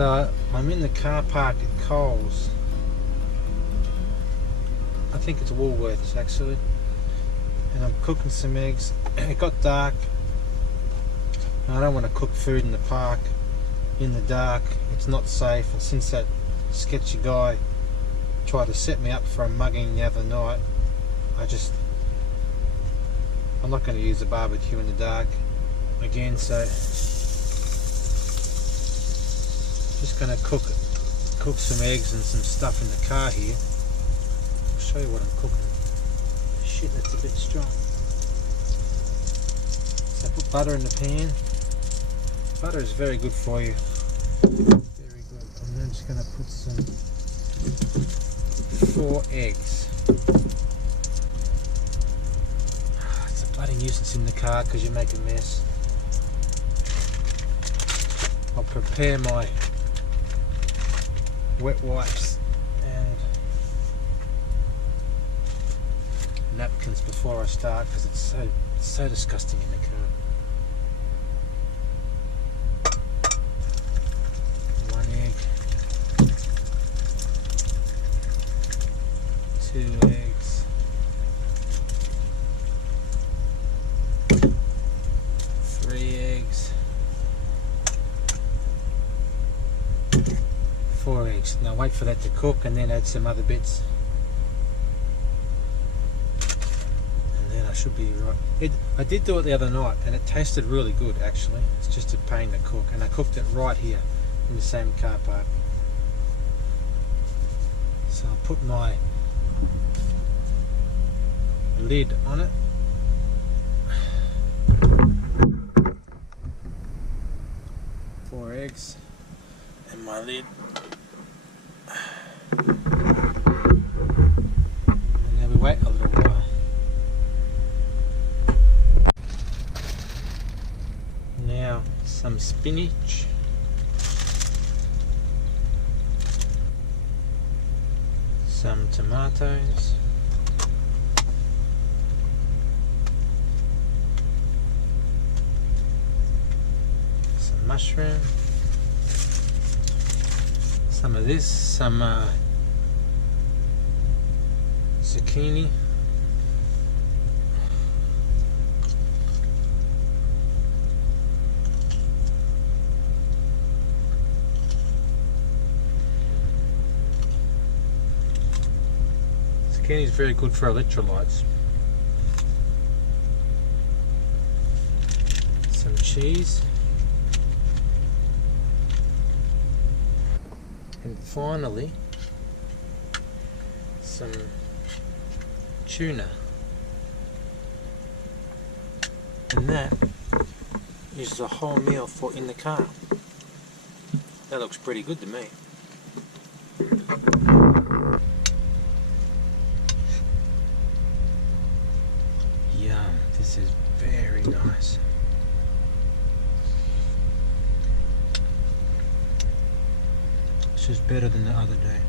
So I'm in the car park at Coles. I think it's Woolworths actually. And I'm cooking some eggs. It got dark. I don't want to cook food in the park in the dark. It's not safe. And since that sketchy guy tried to set me up for a mugging the other night, I'm not going to use a barbecue in the dark again, so just going to cook some eggs and some stuff in the car here. I'll show you what I'm cooking. Shit, that's a bit strong. So I put butter in the pan. Butter is very good for you. Very good. And then I'm just going to put some 4 eggs. It's a bloody nuisance in the car because you make a mess. I'll prepare my wet wipes and napkins before I start because it's so disgusting in the car. 1 egg, 2 eggs, 3 eggs, 4 eggs. Now wait for that to cook and then add some other bits. And then I should be right. I did do it the other night and it tasted really good actually. It's just a pain to cook, and I cooked it right here in the same car park. So I'll put my lid on it. Four eggs and my lid. And then we wait a little while. Now some spinach. Some tomatoes. Some mushroom. Some of this, some zucchini. Zucchini is very good for electrolytes. Some cheese. And finally, some tuna. And that is the whole meal for in the car. That looks pretty good to me. Yum, this is very nice. This is better than the other day.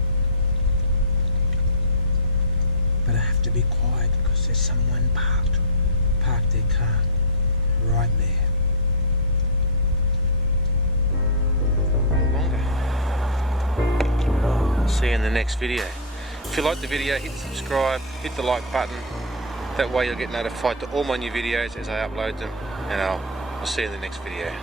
But I have to be quiet because there's someone parked their car right there. I'll see you in the next video. If you like the video, hit subscribe, hit the like button. That way you'll get notified to all my new videos as I upload them, and I'll see you in the next video.